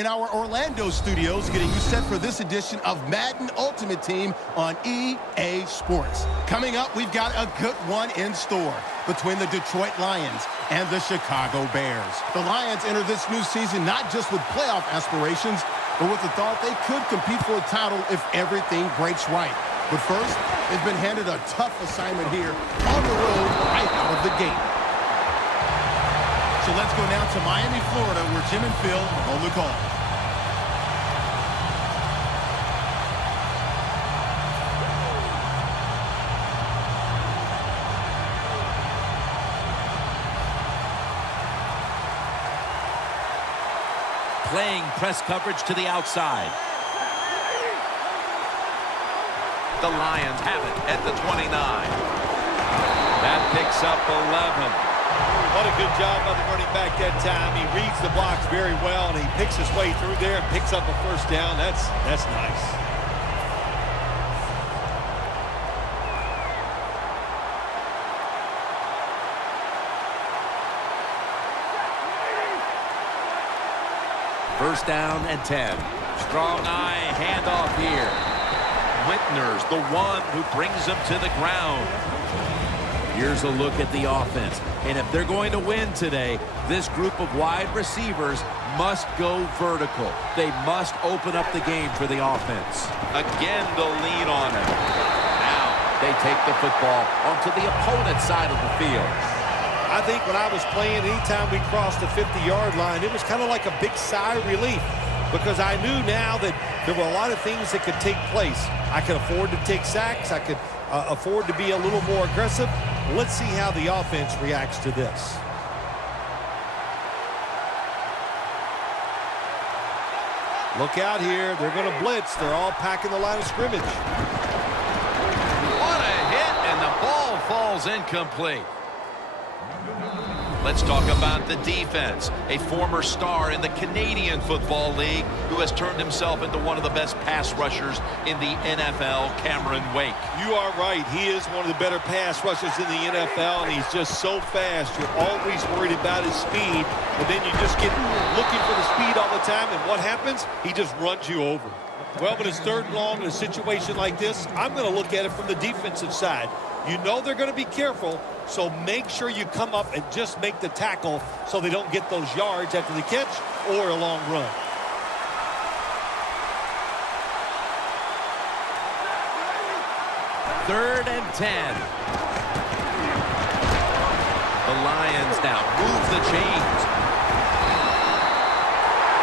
In our Orlando studios, getting you set for this edition of Madden Ultimate Team on EA Sports. Coming up, we've got a good one in store between the Detroit Lions and the Chicago Bears. The Lions enter this new season not just with playoff aspirations, but with the thought they could compete for a title if everything breaks right. But first, they've been handed a tough assignment here on the road right out of the gate. So let's go now to Miami, Florida, where Jim and Phil are on the call. Playing press coverage to the outside. The Lions have it at the 29. That picks up 11. What a good job by the running back that time. He reads the blocks very well, and he picks his way through there and picks up a first down. That's nice. First down and 10. Strong eye handoff here. Whitner's the one who brings him to the ground. Here's a look at the offense. And if they're going to win today, this group of wide receivers must go vertical. They must open up the game for the offense. Again, the lead on it. Now they take the football onto the opponent's side of the field. I think when I was playing, anytime we crossed the 50-yard line, it was kind of like a big sigh of relief because I knew now that there were a lot of things that could take place. I could afford to take sacks. I could afford to be a little more aggressive. Let's see how the offense reacts to this. Look out here. They're going to blitz. They're all packing the line of scrimmage. What a hit, and the ball falls incomplete. Let's talk about the defense. A former star in the Canadian Football League who has turned himself into one of the best pass rushers in the NFL, Cameron Wake. You are right. He is one of the better pass rushers in the NFL, and he's just so fast. You're always worried about his speed, but then you just get looking for the speed all the time, and what happens? He just runs you over. Well, when it's third and long in a situation like this, I'm going to look at it from the defensive side. You know they're going to be careful, so make sure you come up and just make the tackle so they don't get those yards after the catch or a long run. Third and 10. The Lions now move the chains.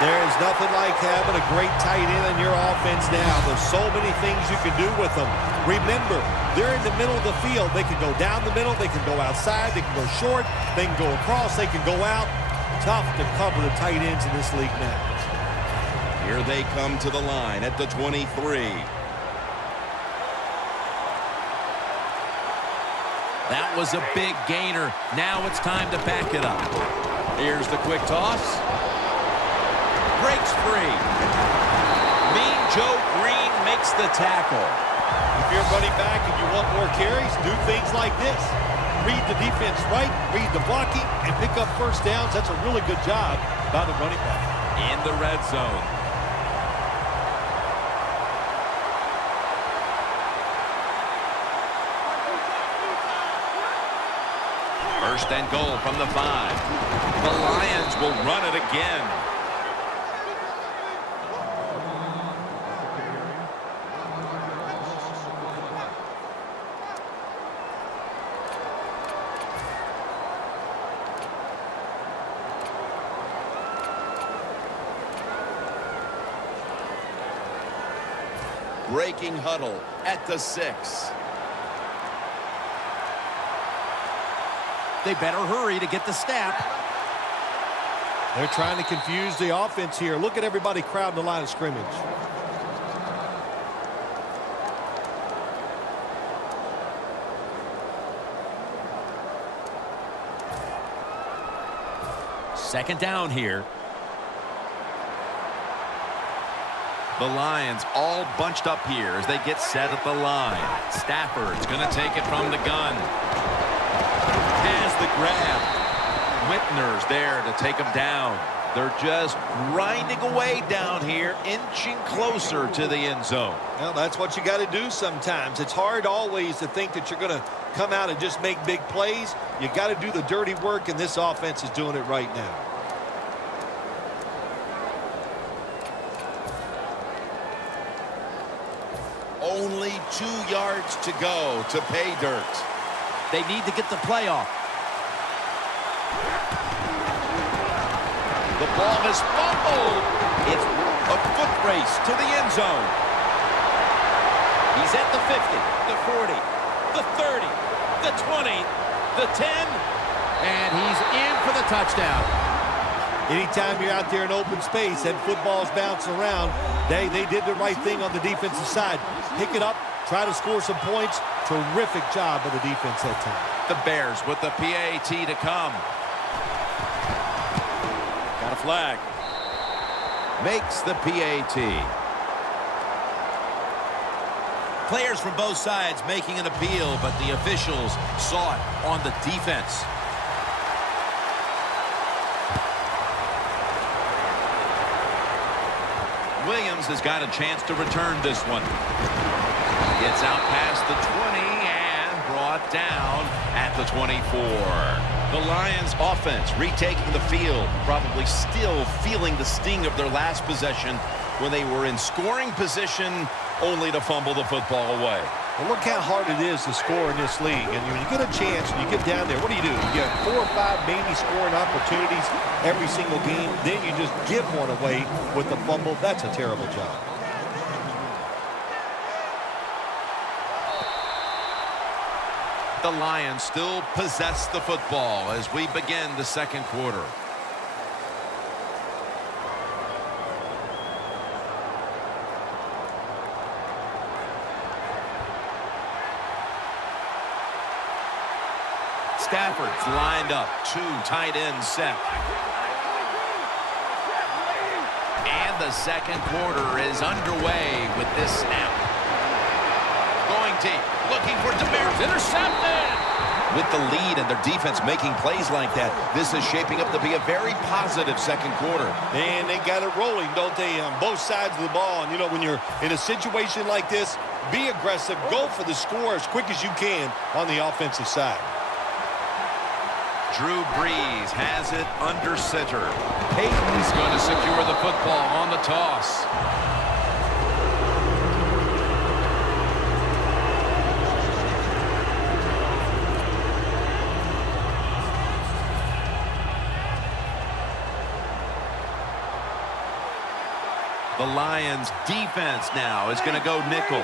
There's nothing like having a great tight end in your offense now. There's so many things you can do with them. Remember, they're in the middle of the field. They can go down the middle. They can go outside. They can go short. They can go across. They can go out. Tough to cover the tight ends in this league now. Here they come to the line at the 23. That was a big gainer. Now it's time to back it up. Here's the quick toss. Breaks free. Mean Joe Green makes the tackle. If you're running back and you want more carries, do things like this. Read the defense right, read the blocking, and pick up first downs. That's a really good job by the running back. In the red zone. First and goal from the 5. The Lions will run it again. Breaking huddle at the 6. They better hurry to get the snap. They're trying to confuse the offense here. Look at everybody crowding the line of scrimmage. Second down here. The Lions all bunched up here as they get set at the line. Stafford's going to take it from the gun. Has the grab. Whitner's there to take him down. They're just grinding away down here, inching closer to the end zone. Well, that's what you got to do sometimes. It's hard always to think that you're going to come out and just make big plays. You got to do the dirty work, and this offense is doing it right now. Only 2 yards to go to pay dirt. They need to get the play off. The ball is fumbled. It's a foot race to the end zone. He's at the 50, the 40, the 30, the 20, the 10, and he's in for the touchdown. Anytime you're out there in open space and football's bouncing around, they did the right thing on the defensive side. Pick it up, try to score some points. Terrific job of the defense that time. The Bears with the PAT to come. Got a flag. Makes the PAT. Players from both sides making an appeal, but the officials saw it on the defense. Williams has got a chance to return this one. Gets out past the 20 and brought down at the 24. The Lions offense retaking the field, probably still feeling the sting of their last possession when they were in scoring position only to fumble the football away. Well, look how hard it is to score in this league. And when you get a chance and you get down there, what do? You get 4 or 5 maybe scoring opportunities every single game. Then you just give one away with the fumble. That's a terrible job. The Lions still possess the football as we begin the second quarter. Stafford's lined up, 2 tight ends set. And the second quarter is underway with this snap. Going deep, looking for Demers, intercepted! With the lead and their defense making plays like that, this is shaping up to be a very positive second quarter. And they got it rolling, don't they, on both sides of the ball. And, you know, when you're in a situation like this, be aggressive, go for the score as quick as you can on the offensive side. Drew Brees has it under center. Peyton's going to secure the football on the toss. The Lions defense now is going to go nickel.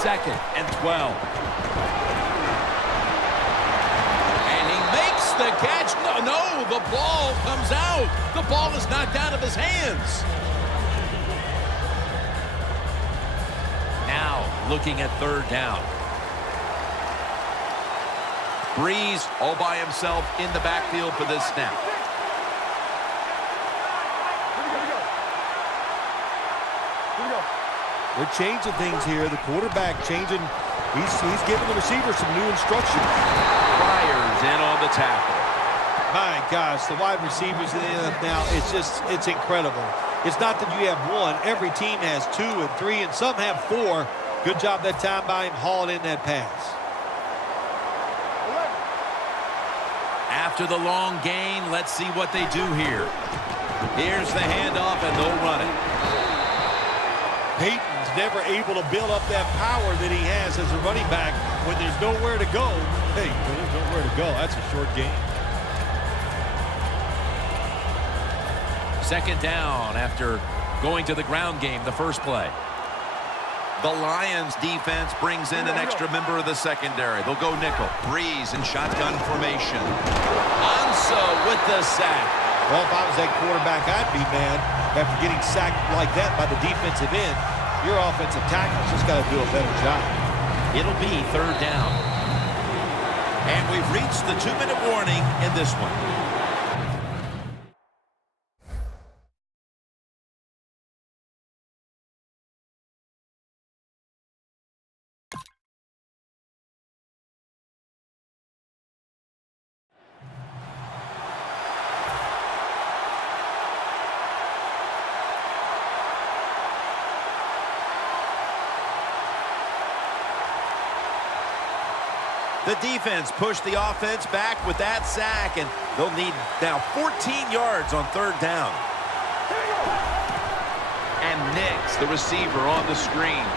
Second and 12. And he makes the catch. No, the ball comes out. The ball is knocked out of his hands. Now looking at third down. Brees all by himself in the backfield for this snap. They're changing things here. The quarterback changing. He's giving the receiver some new instructions. Fires in on the tackle. My gosh, the wide receivers in the NFL now, it's incredible. It's not that you have one. Every team has 2 and 3, and some have 4. Good job that time by him hauling in that pass. After the long gain, let's see what they do here. Here's the handoff, and they'll run it. Peyton's never able to build up that power that he has as a running back when there's nowhere to go. Hey, when there's nowhere to go, that's a short game. Second down after going to the ground game the first play. The Lions defense brings in an extra member of the secondary. They'll go nickel. Brees in shotgun formation. Ansah with the sack. Well, if I was that quarterback, I'd be mad after getting sacked like that by the defensive end. Your offensive tackle's just got to do a better job. It'll be third down. And we've reached the 2-minute warning in this one. The defense pushed the offense back with that sack, and they'll need now 14 yards on third down. And Nix, the receiver, on the screen.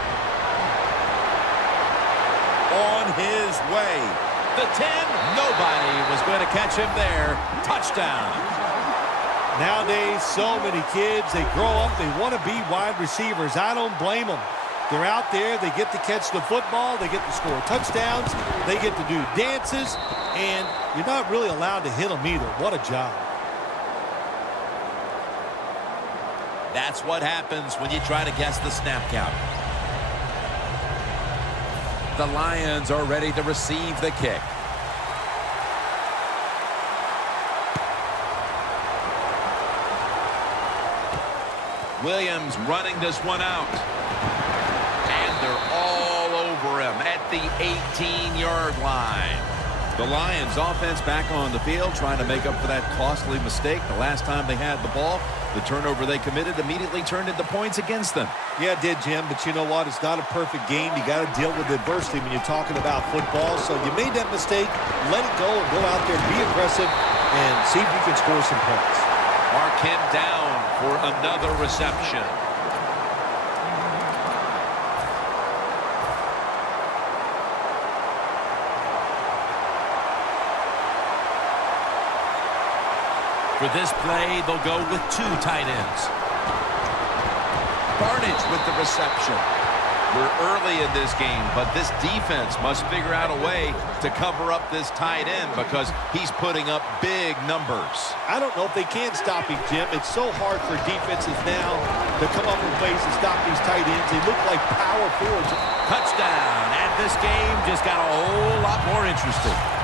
On his way. The 10, nobody was going to catch him there. Touchdown. Nowadays, so many kids, they grow up, they want to be wide receivers. I don't blame them. They're out there, they get to catch the football, they get to score touchdowns, they get to do dances, and you're not really allowed to hit them either. What a job. That's what happens when you try to guess the snap count. The Lions are ready to receive the kick. Williams running this one out. And they're all over him at the 18-yard line. The Lions offense back on the field trying to make up for that costly mistake. The last time they had the ball, the turnover they committed immediately turned into points against them. Yeah, it did, Jim, but you know what? It's not a perfect game. You got to deal with adversity when you're talking about football. So you made that mistake, let it go, and go out there, be aggressive, and see if you can score some points. Mark him down for another reception. For this play, they'll go with two tight ends. Barnidge with the reception. We're early in this game, but this defense must figure out a way to cover up this tight end because he's putting up big numbers. I don't know if they can stop him, Jim. It's so hard for defenses now to come up with ways to stop these tight ends. They look like power forwards. Touchdown, and this game just got a whole lot more interesting.